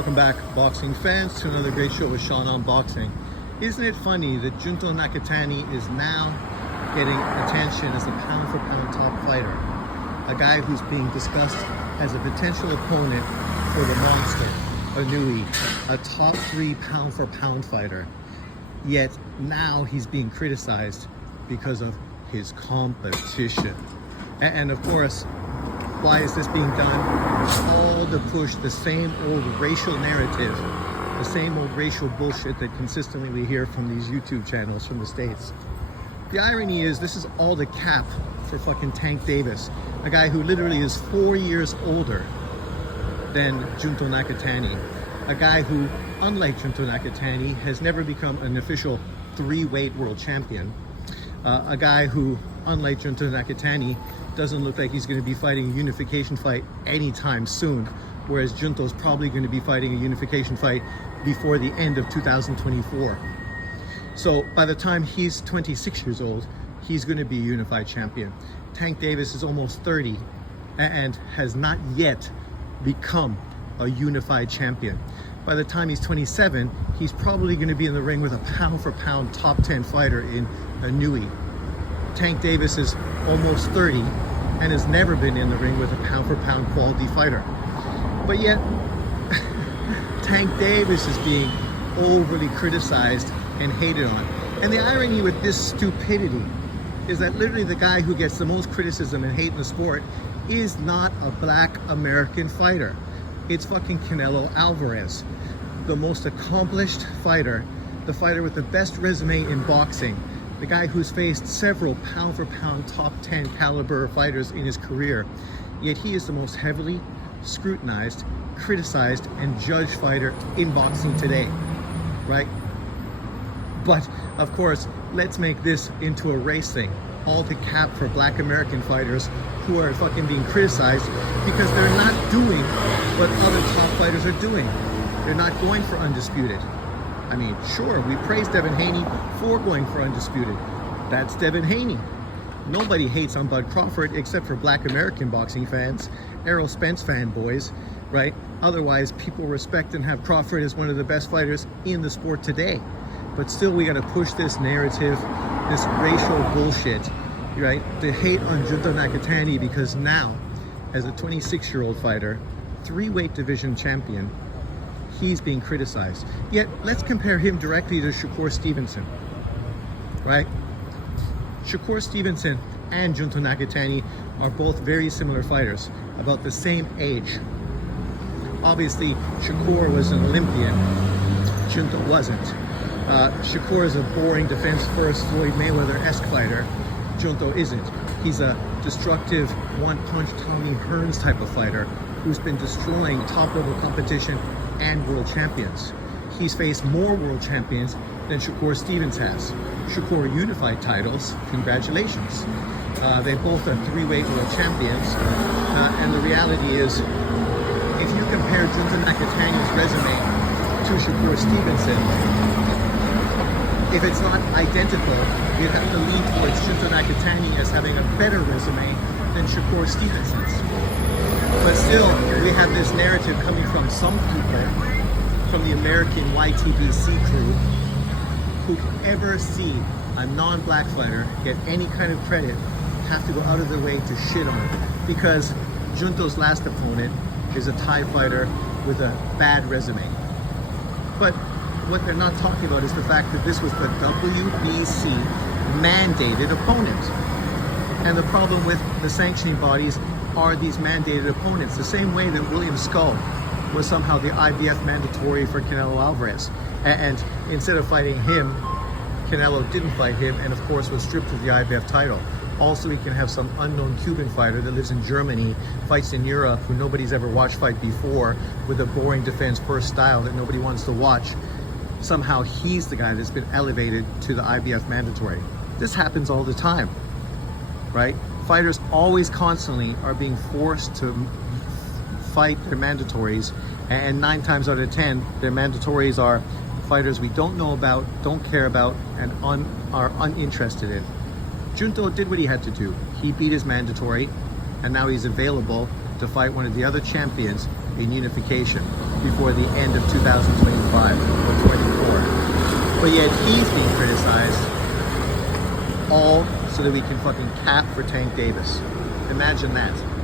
Welcome back, boxing fans, to another great show with Sean on Boxing. Isn't it funny that Junto Nakatani is now getting attention as a pound-for-pound top fighter? A guy who's being discussed as a potential opponent for the monster, Inoue, a top 3 pound-for-pound fighter. Yet now he's being criticized because of his competition. And of course, why is this being done? All to push the same old racial narrative, the same old racial bullshit that consistently we hear from these YouTube channels from the States. The irony is this is all the cap for fucking Tank Davis, a guy who literally is 4 years older than Junto Nakatani, a guy who, unlike Junto Nakatani, has never become an official 3-weight world champion, a guy who, unlike Junto Nakatani, doesn't look like he's going to be fighting a unification fight anytime soon, whereas Junto's probably going to be fighting a unification fight before the end of 2024. So by the time he's 26 years old, he's going to be a unified champion. Tank Davis is almost 30 and has not yet become a unified champion. By the time he's 27, he's probably going to be in the ring with a pound-for-pound top 10 fighter in Inoue. Tank Davis is almost 30 and has never been in the ring with a pound-for-pound quality fighter. But yet, Tank Davis is being overly criticized and hated on. And the irony with this stupidity is that literally the guy who gets the most criticism and hate in the sport is not a black American fighter. It's fucking Canelo Alvarez, the most accomplished fighter, the fighter with the best resume in boxing, the guy who's faced several pound-for-pound top 10 caliber fighters in his career, yet he is the most heavily scrutinized, criticized, and judged fighter in boxing today, right? But of course, let's make this into a race thing, all to cap for black American fighters who are fucking being criticized because they're not doing what other top fighters are doing. They're not going for undisputed. I mean, sure, we praise Devin Haney for going for undisputed. That's Devin Haney. Nobody hates on Bud Crawford except for black American boxing fans, Errol Spence fanboys, right? Otherwise, people respect and have Crawford as one of the best fighters in the sport today. But still, we gotta push this narrative, this racial bullshit, right? The hate on Junto Nakatani because now, as a 26-year-old fighter, 3-weight division champion, he's being criticized. Yet, let's compare him directly to Shakur Stevenson, right? Shakur Stevenson and Junto Nakatani are both very similar fighters, about the same age. Obviously, Shakur was an Olympian, Junto wasn't. Shakur is a boring defense-first Floyd Mayweather-esque fighter. Junto isn't. He's a destructive, one-punch Tommy Hearns type of fighter who's been destroying top-level competition and world champions. He's faced more world champions than Shakur Stevens has. Shakur unified titles, congratulations. They both are 3-weight world champions. And the reality is, if you compare Junto Nakatani's resume to Shakur Stevenson, if it's not identical, you'd have to lean towards Junto Nakatani as having a better resume than Shakur Stevenson's. But still, we have this narrative coming from some people, from the American YTBC crew, who ever see a non-black fighter get any kind of credit have to go out of their way to shit on it. Because Junto's last opponent is a Thai fighter with a bad resume. But what they're not talking about is the fact that this was the WBC mandated opponent. And the problem with the sanctioning bodies are these mandated opponents, the same way that William Skull was somehow the IBF mandatory for Canelo Alvarez. And instead of fighting him, Canelo didn't fight him and of course was stripped of the IBF title. Also, he can have some unknown Cuban fighter that lives in Germany, fights in Europe, who nobody's ever watched fight before, with a boring defense-first style that nobody wants to watch. Somehow he's the guy that's been elevated to the IBF mandatory. This happens all the time, right? Fighters always constantly are being forced to fight their mandatories, and 9 times out of 10, their mandatories are fighters we don't know about, don't care about, and are uninterested in. Junto did what he had to do. He beat his mandatory, and now he's available to fight one of the other champions in unification. before the end of 2025 or 24. But yet he's being criticized all so that we can fucking cap for Tank Davis. Imagine that.